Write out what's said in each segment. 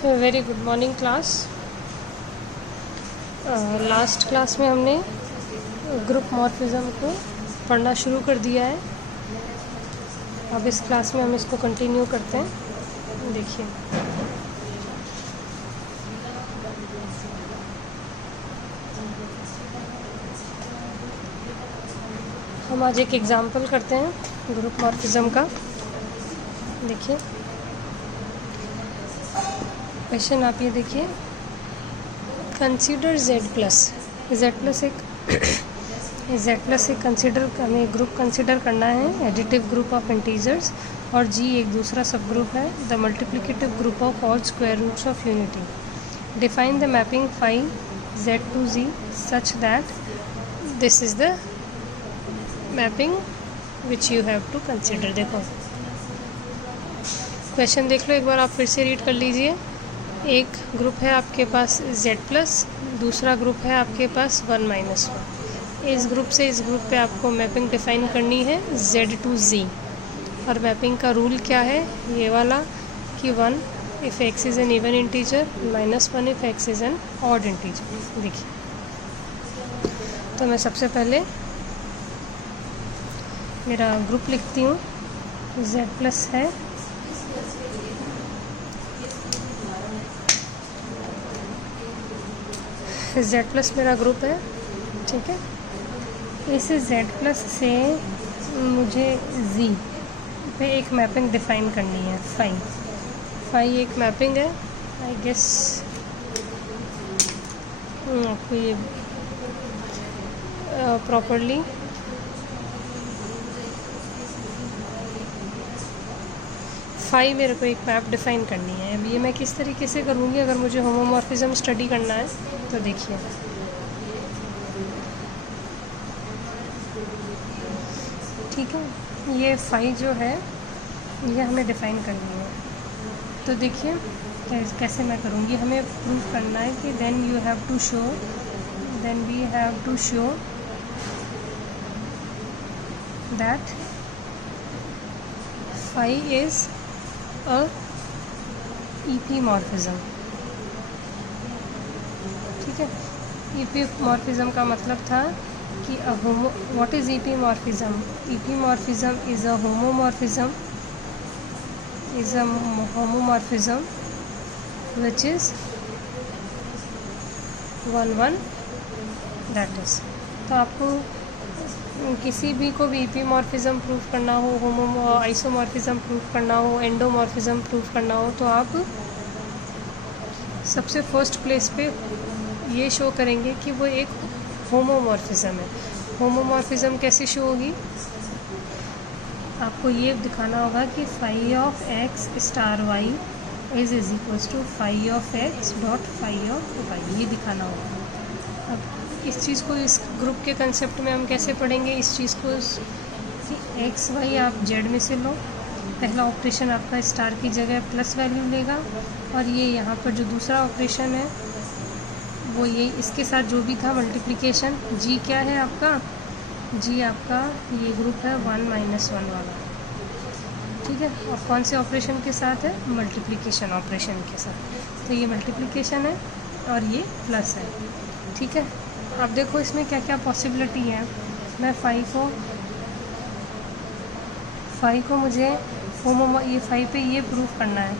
Very good morning class. Last class में हमने group morphism को पढ़ना शुरू कर दिया है। अब इस क्लास में हम इसको कंटिन्यू करते हैं। देखिए, हम आज एक एग्जाम्पल करते हैं ग्रुप मॉर्फिज्म का। देखिए क्वेश्चन, आप ये देखिए, कंसीडर z प्लस एक कंसीडर, हमें ग्रुप कंसीडर करना है, एडिटिव ग्रुप ऑफ इंटीजर्स, और g एक दूसरा सब ग्रुप है, the multiplicative group of all square roots of unity. Define the mapping phi z to z such that this is the mapping which you have to consider. देखो question देख लो एक बार, आप फिर से रीड कर लीजिए। एक ग्रुप है आपके पास z प्लस, दूसरा ग्रुप है आपके पास 1 माइनस 1। इस ग्रुप से इस ग्रुप पे आपको मैपिंग डिफ़ाइन करनी है z टू z, और मैपिंग का रूल क्या है ये वाला कि 1 if x is an even integer, -1 if x is an odd integer. देखिए, तो मैं सबसे पहले मेरा ग्रुप लिखती हूँ, z प्लस है, z प्लस मेरा ग्रुप है, ठीक है। इस z प्लस से मुझे z पे एक मैपिंग डिफ़ाइन करनी है, फाई एक मैपिंग है। आई गेस आपको ये प्रॉपरली फाई मेरे को एक मैप डिफ़ाइन करनी है। अब ये मैं किस तरीके से करूँगी अगर मुझे होमोमॉर्फिज्म स्टडी करना है तो देखिए, ठीक है, ये फाई जो है ये हमें डिफ़ाइन करनी है। तो देखिए कैसे मैं करूँगी, हमें प्रूव करना है कि then we have to show that phi is a epimorphism. ठीक है, ईपी मॉर्फिज्म का मतलब था कि what is epimorphism? Epimorphism is a homomorphism which is 1 that is. तो आपको किसी भी को भी ईपी मॉर्फिज्म प्रूफ करना हो, आइसोमॉर्फिज्म प्रूफ करना हो, एंडोमॉर्फिज्म प्रूफ करना हो, तो आप सबसे फर्स्ट प्लेस पे ये शो करेंगे कि वो एक होमोमॉर्फिज्म है। होमोमॉर्फिज्म कैसे शो होगी? आपको ये दिखाना होगा कि phi of X star Y is equals to phi of X dot phi of Y, ये दिखाना होगा। अब इस चीज़ को इस ग्रुप के कंसेप्ट में हम कैसे पढ़ेंगे इस चीज़ को कि एक्स वाई आप जेड में से लो, पहला ऑपरेशन आपका स्टार की जगह प्लस वैल्यू लेगा, और ये यहाँ पर जो दूसरा ऑपरेशन है वो ये इसके साथ जो भी था मल्टीप्लिकेशन, जी क्या है आपका? जी आपका ये ग्रुप है 1 माइनस 1 वाला, ठीक है। और कौन से ऑपरेशन के साथ है? मल्टीप्लिकेशन ऑपरेशन के साथ। तो ये मल्टीप्लिकेशन है और ये प्लस है, ठीक है। अब देखो इसमें क्या क्या पॉसिबिलिटी है। मैं फाई को मुझे ये फाई पे ये प्रूफ करना है,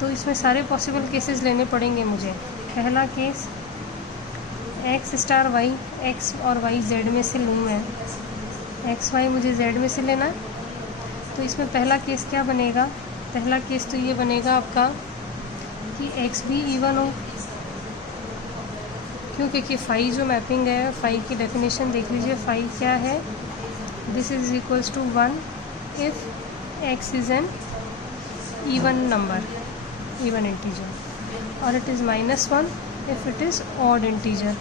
तो इसमें सारे पॉसिबल केसेस लेने पड़ेंगे मुझे। पहला case X star Y, X और वाई जेड में से लूँ मैं, एक्स वाई मुझे जेड में से लेना है। तो इसमें पहला केस क्या बनेगा? पहला केस तो ये बनेगा आपका कि एक्स भी इवन हो, क्यों? क्योंकि फाई जो मैपिंग है, फाई की डेफिनेशन देख लीजिए, फाई क्या है? This is equals to 1 if X is an even number, even integer, और it is -1 if it is odd integer.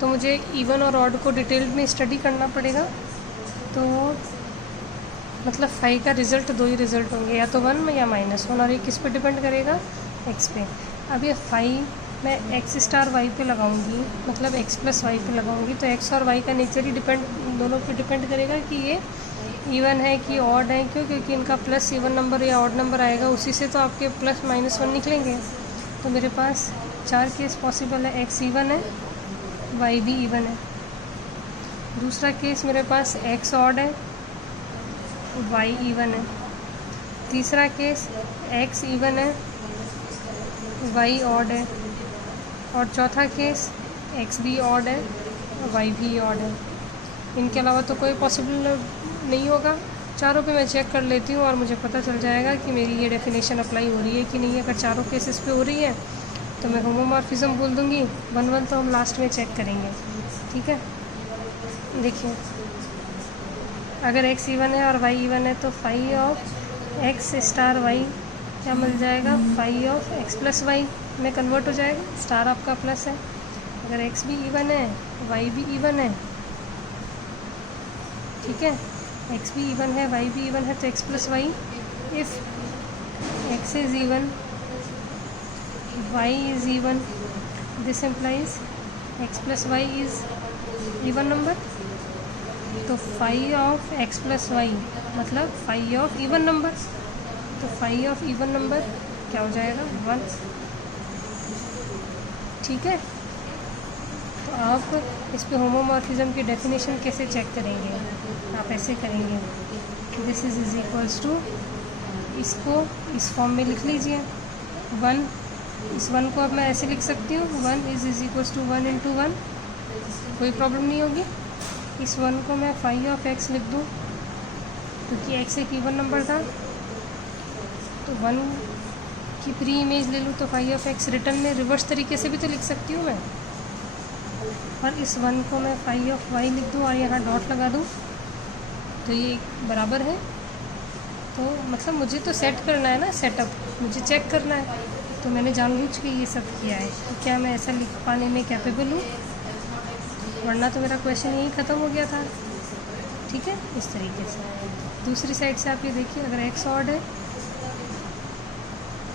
तो मुझे इवन और ऑड को डिटेल में स्टडी करना पड़ेगा। तो मतलब फाई का रिज़ल्ट दो ही रिज़ल्ट होंगे, या तो 1 या -1, और ये किस पे डिपेंड करेगा? एक्स पे। अब ये फाई मैं एक्स स्टार वाई पे लगाऊंगी, मतलब एक्स प्लस वाई पे लगाऊंगी, तो एक्स और वाई का नेचर ही दोनों पे डिपेंड करेगा कि ये इवन है कि ऑड है। क्यों? क्योंकि इनका प्लस इवन नंबर या ऑड नंबर आएगा, उसी से तो आपके प्लस -1 निकलेंगे। तो मेरे पास 4 केस पॉसिबल है। एक्स इवन है, वाई भी इवन है। दूसरा केस मेरे पास एक्स ऑड है, वाई इवन है। तीसरा केस एक्स इवन है, वाई ऑड है। और चौथा केस एक्स भी ऑड है, वाई भी ऑड है। इनके अलावा तो कोई पॉसिबल नहीं होगा। चारों पे मैं चेक कर लेती हूँ और मुझे पता चल जाएगा कि मेरी ये डेफिनेशन अप्लाई हो रही है कि नहीं है। अगर चारों केसेस पे हो रही है तो मैं होमोमॉर्फिज्म बोल दूँगी। 1 तो हम लास्ट में चेक करेंगे, ठीक है। देखिए, अगर एक्स इवन है और वाई इवन है तो phi of X star Y क्या मिल जाएगा, phi of X plus Y में कन्वर्ट हो जाएगा। स्टार आपका प्लस है। अगर एक्स भी इवन है, वाई भी इवन है, ठीक है, एक्स भी इवन है, वाई भी इवन है, तो X plus Y, if X is even, Y is even, this implies X plus Y is even number. तो phi of X plus Y मतलब फाई ऑफ इवन नंबर। तो phi of even number क्या हो जाएगा, 1, ठीक है। तो आप इस पे होमोमॉर्फिज्म की डेफिनेशन कैसे चेक करेंगे, आप ऐसे करेंगे, दिस इज़ इक्वल्स टू, इसको इस फॉर्म में लिख लीजिए 1, इस 1 को अब मैं ऐसे लिख सकती हूँ 1 इज़ इक्वल्स टू 1 × 1, कोई प्रॉब्लम नहीं होगी। इस 1 को मैं फाई ऑफ एक्स लिख दूँ क्योंकि एक्स एक इवन नंबर था, तो 1 की प्री इमेज ले लूँ तो फाई ऑफ एक्स रिटर्न में रिवर्स तरीके से भी तो लिख सकती हूँ मैं। और इस 1 को मैं फाई ऑफ वाई लिख दूँ और यहाँ डॉट लगा दूँ तो ये बराबर है। तो मतलब मुझे तो सेट करना है ना, सेटअप मुझे चेक करना है, तो मैंने जानबूझ के ये सब किया है। तो क्या मैं ऐसा लिख पाने में कैपेबल हूँ, वरना तो मेरा क्वेश्चन यही ख़त्म हो गया था, ठीक है। इस तरीके से दूसरी साइड से आप ये देखिए, अगर एक्स ऑड है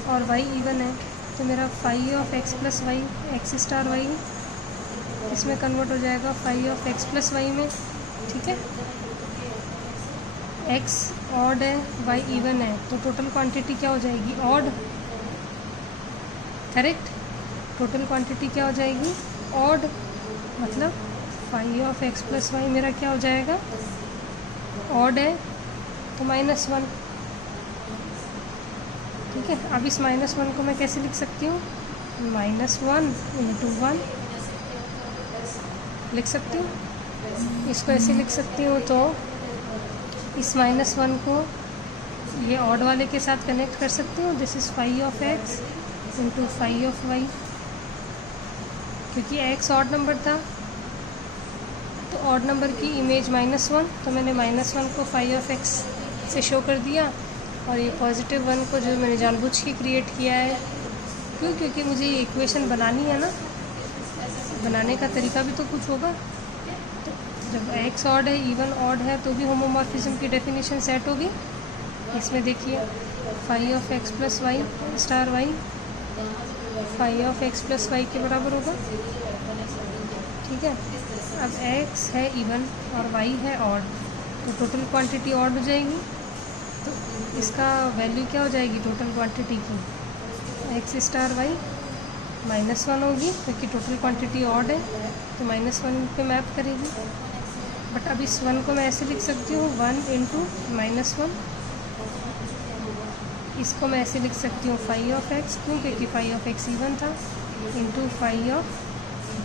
और वाई इवन है तो मेरा phi of X plus Y, X star Y, इसमें कन्वर्ट हो जाएगा phi of X plus Y में, ठीक है। एक्स ऑड है, वाई इवन है, तो टोटल क्वांटिटी क्या हो जाएगी, ऑड, करेक्ट। टोटल क्वांटिटी क्या हो जाएगी, ऑड, मतलब phi of X plus Y मेरा क्या हो जाएगा, ऑड है तो -1, ठीक है। अब इस -1 को मैं कैसे लिख सकती हूँ, -1 × 1 लिख सकती हूँ। इसको ऐसे लिख सकती हूँ, तो इस -1 को ये ऑड वाले के साथ कनेक्ट कर सकती हूँ। This is phi of X × phi of Y, क्योंकि एक्स ऑड नंबर था तो ऑड नंबर की इमेज -1, तो मैंने -1 को फाई ऑफ एक्स से शो कर दिया। और ये +1 को जो मैंने जानबूझ के क्रिएट किया है, क्यों, क्योंकि मुझे ये इक्वेशन बनानी है ना, बनाने का तरीका भी तो कुछ होगा। तो जब एक्स ऑड है, इवन ऑड है, तो भी होमोमॉर्फिज्म की डेफिनेशन सेट होगी। इसमें देखिए, phi of X plus Y star Y phi of X plus Y के बराबर होगा, ठीक है। अब एक्स है इवन और वाई है ऑड, तो टोटल क्वांटिटी ऑड हो जाएगी। तो इसका वैल्यू क्या हो जाएगी टोटल क्वांटिटी की, एक्स स्टार वाई -1 होगी, क्योंकि टोटल क्वांटिटी ऑड है तो -1 पे मैप करेगी। बट अब इस 1 को मैं ऐसे लिख सकती हूँ 1 × -1, इसको मैं ऐसे लिख सकती हूँ फाई ऑफ एक्स, क्यों, क्योंकि फाई ऑफ एक्स इवन था, into phi of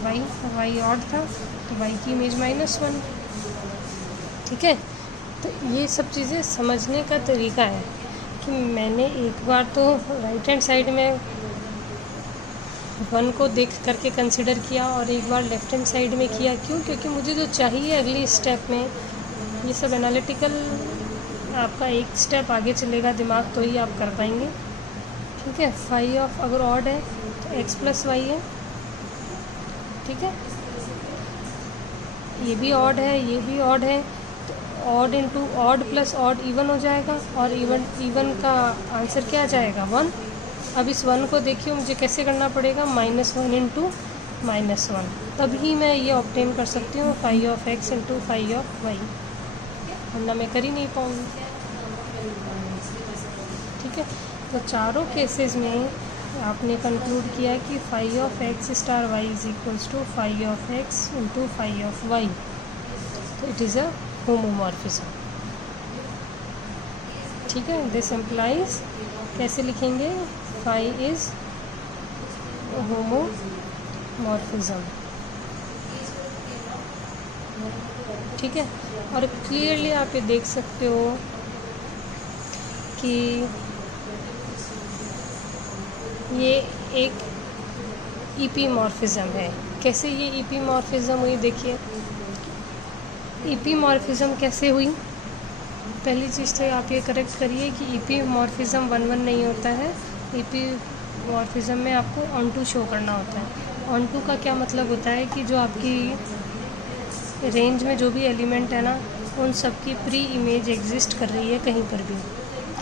Y, Y odd था तो वाई की इमेज -1, ठीक है। तो ये सब चीज़ें समझने का तरीका है कि मैंने एक बार तो राइट हैंड साइड में 1 को देख करके कंसिडर किया और एक बार लेफ्ट हैंड साइड में किया, क्यों, क्योंकि मुझे जो चाहिए अगली स्टेप में, ये सब एनालिटिकल आपका एक स्टेप आगे चलेगा दिमाग, तो ही आप कर पाएंगे, ठीक है। फाई ऑफ अगर ऑड है तो एक्स प्लस वाई है, ठीक है। ये भी ऑड है, ये भी ऑड है, तो odd into odd plus odd even हो जाएगा, और इवन का आंसर क्या आ जाएगा 1। अब इस 1 को देखिए मुझे कैसे करना पड़ेगा, -1 × -1, तभी मैं ये ऑब्टेन कर सकती हूँ phi of X × phi of Y, वरना मैं कर ही नहीं पाऊँगी, ठीक है। तो चारों केसेस में आपने कंक्लूड किया कि phi of X star Y is equals to phi of X into phi of Y, तो इट इज़ अ होमोमॉर्फिज्म। ठीक है, दिस इम्प्लाइज, कैसे लिखेंगे, फाई इज होमोमॉर्फिज्म। ठीक है, और क्लियरली आप ये देख सकते हो कि ये एक ईपीमॉर्फिज्म है। कैसे ये ईपीमॉर्फिज्म हुई, देखिए ईपीमॉर्फिज्म कैसे हुई। पहली चीज़ तो आप ये करेक्ट करिए कि ईपीमॉर्फिज्म 1-1 नहीं होता है। ईपीमॉर्फिज्म में आपको ऑन टू शो करना होता है। ऑन टू का क्या मतलब होता है कि जो आपकी रेंज में जो भी एलिमेंट है ना, उन सब की प्री इमेज एग्जिस्ट कर रही है कहीं पर भी,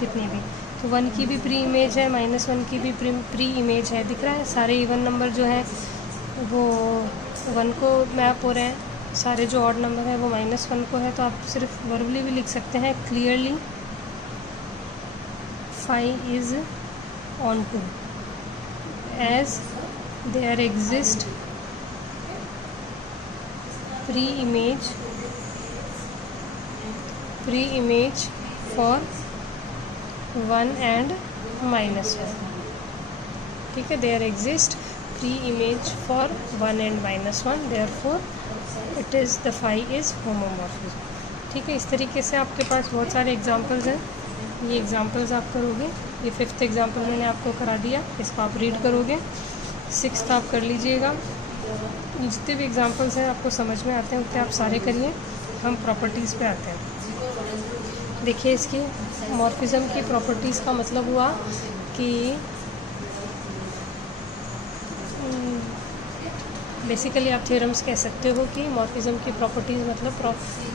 कितनी भी। तो 1 की भी प्री इमेज है, -1 की भी प्री इमेज है, दिख रहा है। सारे इवन नंबर जो हैं वो 1 को मैप हो रहे हैं, सारे जो ऑड नंबर है वो -1 को है। तो आप सिर्फ वर्बली भी लिख सकते हैं clearly, phi is onto as there exist pre image for 1 and -1। ठीक है, there exist pre image for 1 and -1, therefore it is the phi is homomorphism. ठीक है, इस तरीके से आपके पास बहुत सारे एग्जांपल्स हैं। ये एग्जांपल्स आप करोगे, ये 5th एग्जांपल मैंने आपको करा दिया, इसको आप रीड करोगे। 6th आप कर लीजिएगा। जितने भी एग्जांपल्स हैं आपको समझ में आते हैं उतने आप सारे करिए। हम प्रॉपर्टीज़ पे आते हैं। देखिए, इसकी मॉर्फिज्म की प्रॉपर्टीज़ का मतलब हुआ कि बेसिकली आप थ्योरम्स कह सकते हो कि मॉर्फिज्म की प्रॉपर्टीज़ मतलब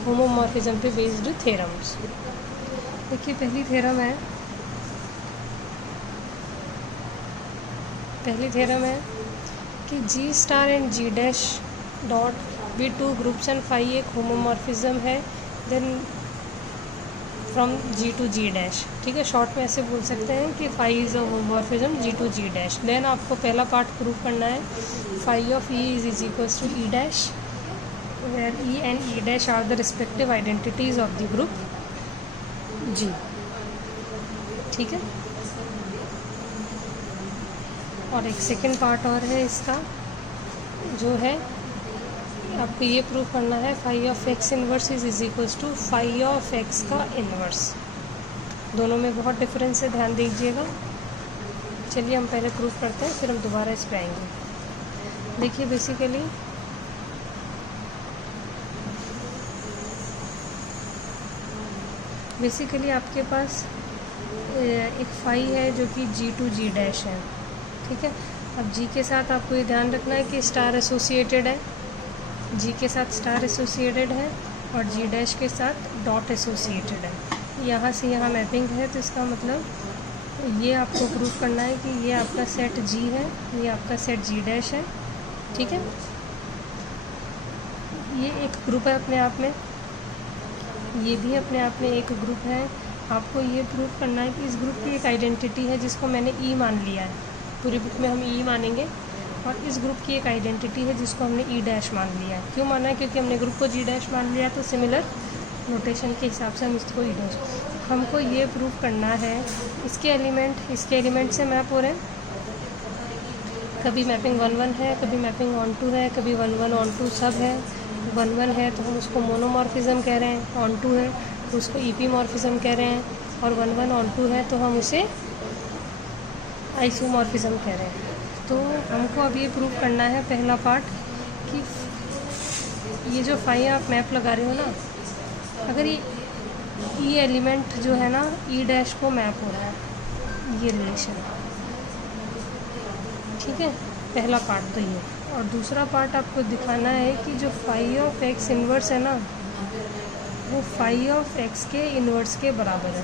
होमोमॉर्फिज्म पे बेस्ड थ्योरम्स। देखिए, पहली थ्योरम है कि G star and G dash dot be 2 groups and phi एक होमोमॉर्फिज्म है then from G to G dash. ठीक है, शॉर्ट में ऐसे बोल सकते हैं कि phi is a homomorphism G to G dash. Then आपको पहला पार्ट प्रूव करना है, phi of E is equals to E dash, where E and E dash are the respective identities of the group G. ठीक है, और एक second part और है इसका, जो है आपको ये प्रूव करना है, phi of X inverse is equals to phi of X का इन्वर्स। दोनों में बहुत डिफरेंस है, ध्यान दीजिएगा। चलिए हम पहले प्रूव करते हैं, फिर हम दोबारा इस पे आएंगे। देखिए, बेसिकली आपके पास एक फाई है जो कि जी टू जी डैश है। ठीक है, अब जी के साथ आपको ये ध्यान रखना है कि स्टार एसोसिएटेड है, जी के साथ स्टार एसोसिएटेड है और जी डैश के साथ डॉट एसोसिएटेड है। यहाँ से यहाँ मैपिंग है, तो इसका मतलब ये आपको प्रूव करना है कि ये आपका सेट जी है, ये आपका सेट जी डैश है। ठीक है, ये एक ग्रुप है अपने आप में, ये भी अपने आप में एक ग्रुप है। आपको ये प्रूव करना है कि इस ग्रुप की एक आइडेंटिटी है जिसको मैंने ई मान लिया है, पूरी बुक में हम ई मानेंगे, और इस ग्रुप की एक आइडेंटिटी है जिसको हमने ई डैश मान लिया है। क्यों माना है? क्योंकि हमने ग्रुप को जी डैश मान लिया, तो सिमिलर नोटेशन के हिसाब से हम इसको ई डैश। हमको ये प्रूव करना है इसके एलिमेंट से मैप हो रहे हैं। कभी मैपिंग 1-1 है, कभी मैपिंग ऑन टू है, कभी 1-1 ऑन टू सब है। 1-1 है तो हम उसको मोनोमॉर्फिज्म कह रहे हैं, ऑन टू है तो उसको ईपीमॉर्फिज्म कह रहे हैं, और 1-1 ऑन टू है तो हम उसे आइसोमॉर्फिज्म कह रहे हैं। तो हमको अब ये प्रूव करना है, पहला पार्ट, कि ये जो फाई आप मैप लगा रहे हो ना, अगर ये ई एलिमेंट जो है ना ई डैश को मैप हो रहा है, ये रिलेशन। ठीक है, पहला पार्ट तो ये। और दूसरा पार्ट आपको दिखाना है कि जो फाई ऑफ एक्स इन्वर्स है ना, वो फाई ऑफ एक्स के इन्वर्स के बराबर है।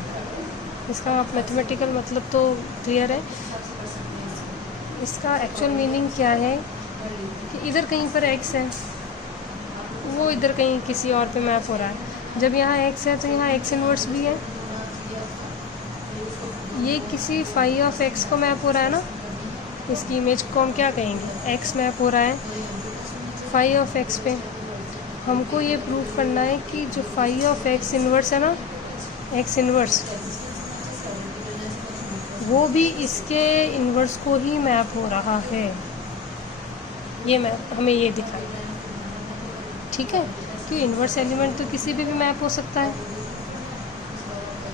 इसका आप मैथमेटिकल मतलब तो क्लियर है। इसका एक्चुअल मीनिंग क्या है कि इधर कहीं पर एक्स है, वो इधर कहीं किसी और पे मैप हो रहा है। जब यहाँ एक्स है तो यहाँ एक्स इन्वर्स भी है, ये किसी फाई ऑफ एक्स को मैप हो रहा है ना, इसकी इमेज को हम क्या कहेंगे, एक्स मैप हो रहा है फाई ऑफ एक्स पे। हमको ये प्रूव करना है कि जो फाई ऑफ एक्स इन्वर्स है ना, एक्स इन्वर्स, वो भी इसके इन्वर्स को ही मैप हो रहा है। ये मैप हमें ये दिखाना है, ठीक है। क्यों, इन्वर्स एलिमेंट तो किसी भी मैप हो सकता है।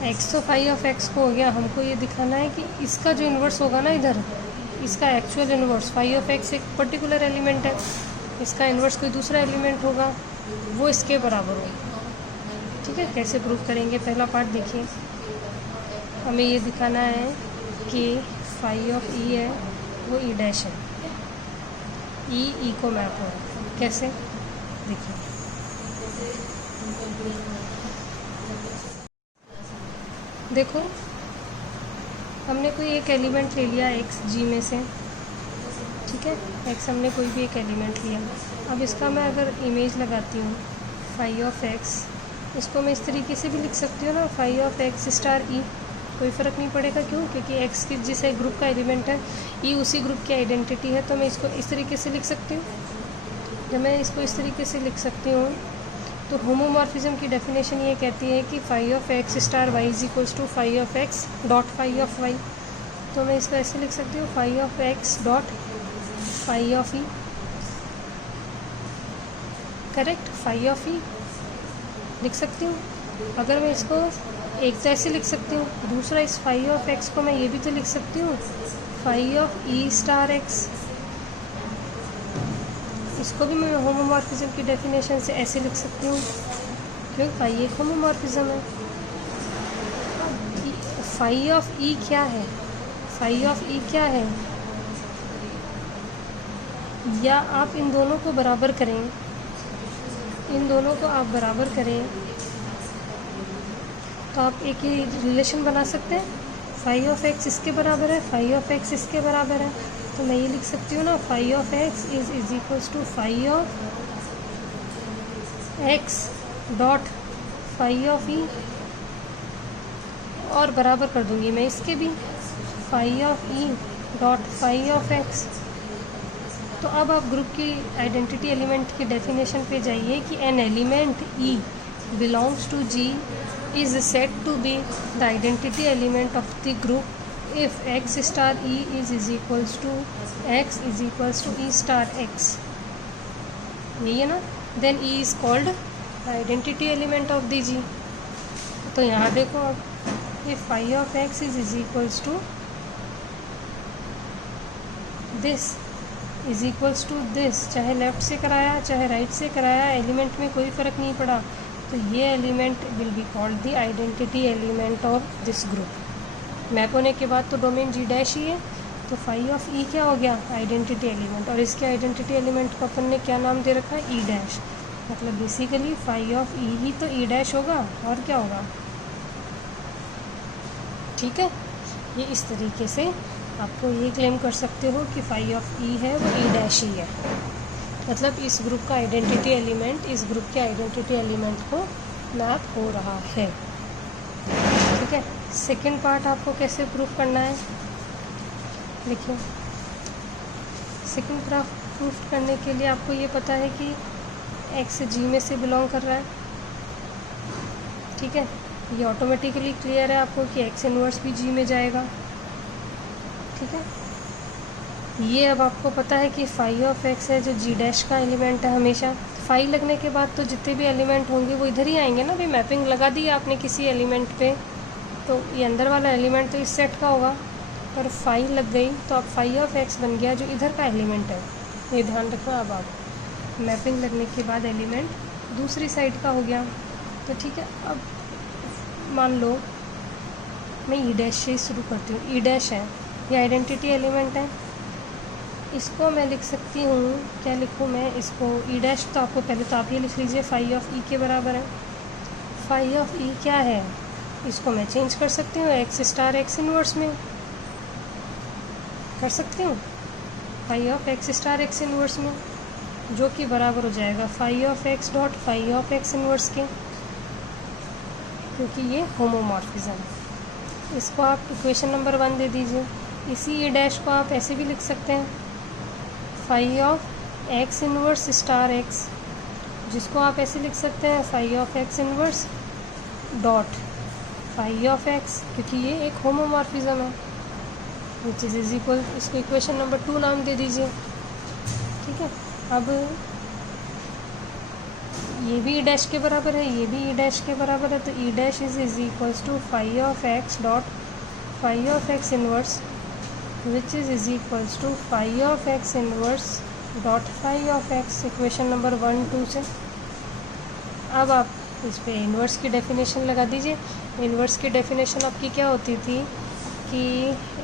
एक्स तो फाई ऑफ एक्स को हो गया, हमको ये दिखाना है कि इसका जो इन्वर्स होगा ना इधर, इसका actual inverse, phi of X एक पर्टिकुलर एलिमेंट है, इसका इन्वर्स कोई दूसरा एलिमेंट होगा, वो इसके बराबर होगा, ठीक है। कैसे प्रूव करेंगे, पहला पार्ट देखिए। हमें ये दिखाना है कि फाई ऑफ ई है वो ई डैश है, ई को मैप हो रहा है। कैसे, देखिए। देखो, हमने कोई एक एलिमेंट ले लिया एक्स जी में से, ठीक है। एक्स हमने कोई भी एक एलिमेंट लिया। अब इसका मैं अगर इमेज लगाती हूँ फाई ऑफ एक्स, इसको मैं इस तरीके से भी लिख सकती हूँ ना, फाई ऑफ एक्स स्टार ई, कोई फ़र्क नहीं पड़ेगा। क्यों, क्योंकि एक्स की जिस ग्रुप का एलिमेंट है, ई उसी ग्रुप की आइडेंटिटी है, तो मैं इसको इस तरीके से लिख सकती हूँ। जब मैं इसको इस तरीके से लिख सकती हूँ तो होमोमॉर्फिज्म की डेफिनेशन ये कहती है कि phi of X star Y is equals to phi of X dot phi of Y. तो मैं इसको ऐसे लिख सकती हूँ, phi of X dot phi of E, correct, phi of E लिख सकती हूँ। अगर मैं इसको एक तो ऐसे लिख सकती हूँ, दूसरा इस फाई ऑफ एक्स को मैं ये भी तो लिख सकती हूँ phi of E star X. इसको भी मैं होमोमॉर्फिज्म की डेफिनेशन से ऐसे लिख सकती हूँ, क्योंकि फाई एक होमोमॉर्फिज्म है। फाई ऑफ ई क्या है, फाई ऑफ ई क्या है, या आप इन दोनों को बराबर करें, इन दोनों को आप बराबर करें तो आप एक ही रिलेशन बना सकते हैं। फाई ऑफ एक्स इसके बराबर है, फाई ऑफ एक्स इसके बराबर है, तो मैं ये लिख सकती हूँ ना, phi of X is equals to phi of X dot phi of E, और बराबर कर दूँगी मैं इसके भी, phi of E dot phi of X. तो अब आप ग्रुप की आइडेंटिटी एलिमेंट की डेफिनेशन पे जाइए कि an element E belongs to G is said to be the identity element of the group if x star e is equals to x is equals to e star x, यही है ना। then e is called the identity element of the g। तो यहाँ देखो, अब if phi of x is equals to this is equals to this, चाहे left से कराया चाहे राइट से कराया, एलिमेंट में कोई फ़र्क नहीं पड़ा, तो ये element will be called the identity element of this group. Map होने के बाद तो डोमेन जी डैश ही है, तो फाई ऑफ ई क्या हो गया, आइडेंटिटी एलिमेंट, और इसके आइडेंटिटी एलिमेंट को अपन ने क्या नाम दे रखा है, ई डैश। मतलब बेसिकली फाई ऑफ ई ही तो ई डैश होगा, और क्या होगा, ठीक है। ये इस तरीके से आपको ये क्लेम कर सकते हो कि फाई ऑफ ई है वो ई डैश ही है, मतलब इस ग्रुप का आइडेंटिटी एलिमेंट इस ग्रुप के आइडेंटिटी एलिमेंट को मैप हो रहा है, ठीक है। सेकंड पार्ट आपको कैसे प्रूफ करना है, देखिए। सेकंड प्रूफ करने के लिए आपको ये पता है कि एक्स जी में से बिलोंग कर रहा है, ठीक है। ये ऑटोमेटिकली क्लियर है आपको कि एक्स इन्वर्स भी जी में जाएगा, ठीक है। ये अब आपको पता है कि फाई ऑफ एक्स है जो जी डैश का एलिमेंट है हमेशा। फाई लगने के बाद तो जितने भी एलिमेंट होंगे वो इधर ही आएंगे ना, भी मैपिंग लगा दी आपने किसी एलिमेंट पे, तो ये अंदर वाला एलिमेंट तो इस सेट का होगा, पर फाई लग गई तो अब फाई ऑफ एक्स बन गया जो इधर का एलिमेंट है, ये ध्यान रखना। अब आप मैपिंग लगने के बाद एलिमेंट दूसरी साइड का हो गया, तो ठीक है। अब मान लो मैं ई डैश से शुरू करती हूँ, ई डैश है ये आइडेंटिटी एलिमेंट है, इसको मैं लिख सकती हूँ, क्या लिखूँ मैं इसको, ई डैश तो आपको पहले तो आप ये लिख लीजिए फाई ऑफ ई के बराबर है। फाई ऑफ ई क्या है, इसको मैं चेंज कर सकती हूँ एक्स स्टार एक्स इन्वर्स में, कर सकती हूँ phi of X star X inverse में, जो कि बराबर हो जाएगा phi of X dot phi of X inverse के, क्योंकि ये होमोमॉर्फिज्म। इसको आप इक्वेशन नंबर 1 दे दीजिए। इसी ए डैश को आप ऐसे भी लिख सकते हैं, phi of X inverse star X, जिसको आप ऐसे लिख सकते हैं phi of X inverse dot phi of X, क्योंकि ये एक होमोमॉर्फिज्म है, विच इज़ इक्वल, इसको इक्वेशन नंबर 2 नाम दे दीजिए। ठीक है, अब ये भी ई डैश के बराबर है, ये भी ई डैश के बराबर है, तो E dash is equals to phi of X dot phi of X inverse, which is equals to phi of X inverse dot phi of X, equation number 1, 2 से। अब आप इस पे इन्वर्स की डेफिनेशन लगा दीजिए। इन्वर्स की डेफिनेशन आपकी क्या होती थी कि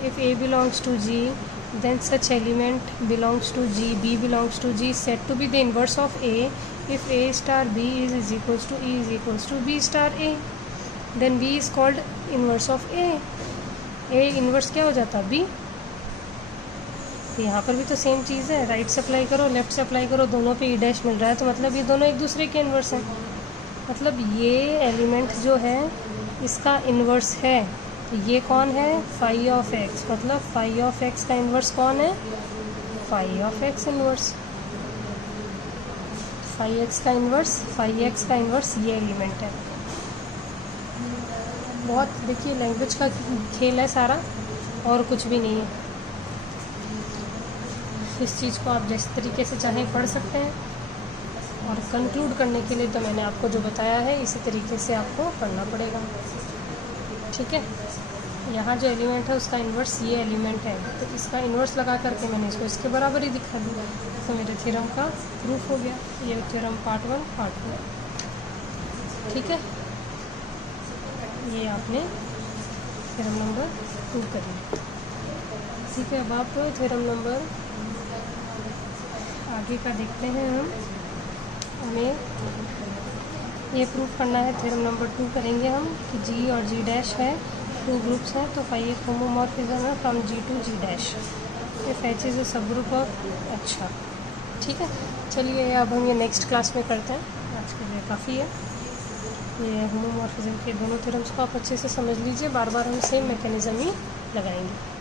if A belongs to G then such element belongs to G, B belongs to G, said to be the inverse of A if A star B is equals to E is equals to B star A, then B is called inverse of A. A inverse क्या हो जाता B। तो यहाँ पर भी तो same चीज़ है, right से अप्लाई करो लेफ्ट से अप्लाई करो, दोनों पे ई डैश मिल रहा है, तो मतलब ये दोनों एक दूसरे के इन्वर्स हैं, मतलब ये एलिमेंट जो है इसका इन्वर्स है। तो ये कौन है, फाई ऑफ एक्स, मतलब फाई ऑफ एक्स का इन्वर्स कौन है, phi of X inverse, phi X का इन्वर्स, फाई एक्स का इन्वर्स ये एलिमेंट है। बहुत देखिए लैंग्वेज का खेल है सारा, और कुछ भी नहीं है। इस चीज़ को आप जिस तरीके से चाहें पढ़ सकते हैं, और कंक्लूड करने के लिए तो मैंने आपको जो बताया है इसी तरीके से आपको पढ़ना पड़ेगा। ठीक है, यहाँ जो एलिमेंट है उसका इन्वर्स ये एलिमेंट है, तो इसका इन्वर्स लगा करके मैंने इसको इसके बराबर ही दिखा दिया, तो मेरे थ्योरम का प्रूफ हो गया। ये थ्योरम पार्ट 1 पार्ट 2। ठीक है, ये आपने थ्योरम नंबर 2 कर लिया। ठीक है, अब आप थ्योरम नंबर आगे का देखते हैं। हमें ये प्रूफ करना है, थ्योरम नंबर 2 करेंगे हम कि जी और जी डैश है, 2 ग्रुप्स हैं, तो फाई एक होमोमॉर्फिज्म है from G to G dash, if H is a subgroup of. अच्छा ठीक है, चलिए अब हम ये नेक्स्ट क्लास में करते हैं, आज के लिए काफ़ी है। ये होमोमॉर्फिज्म के दोनों थ्योरम्स को आप अच्छे से समझ लीजिए, बार बार हम सेम मैकेनिज़्म ही लगाएंगे।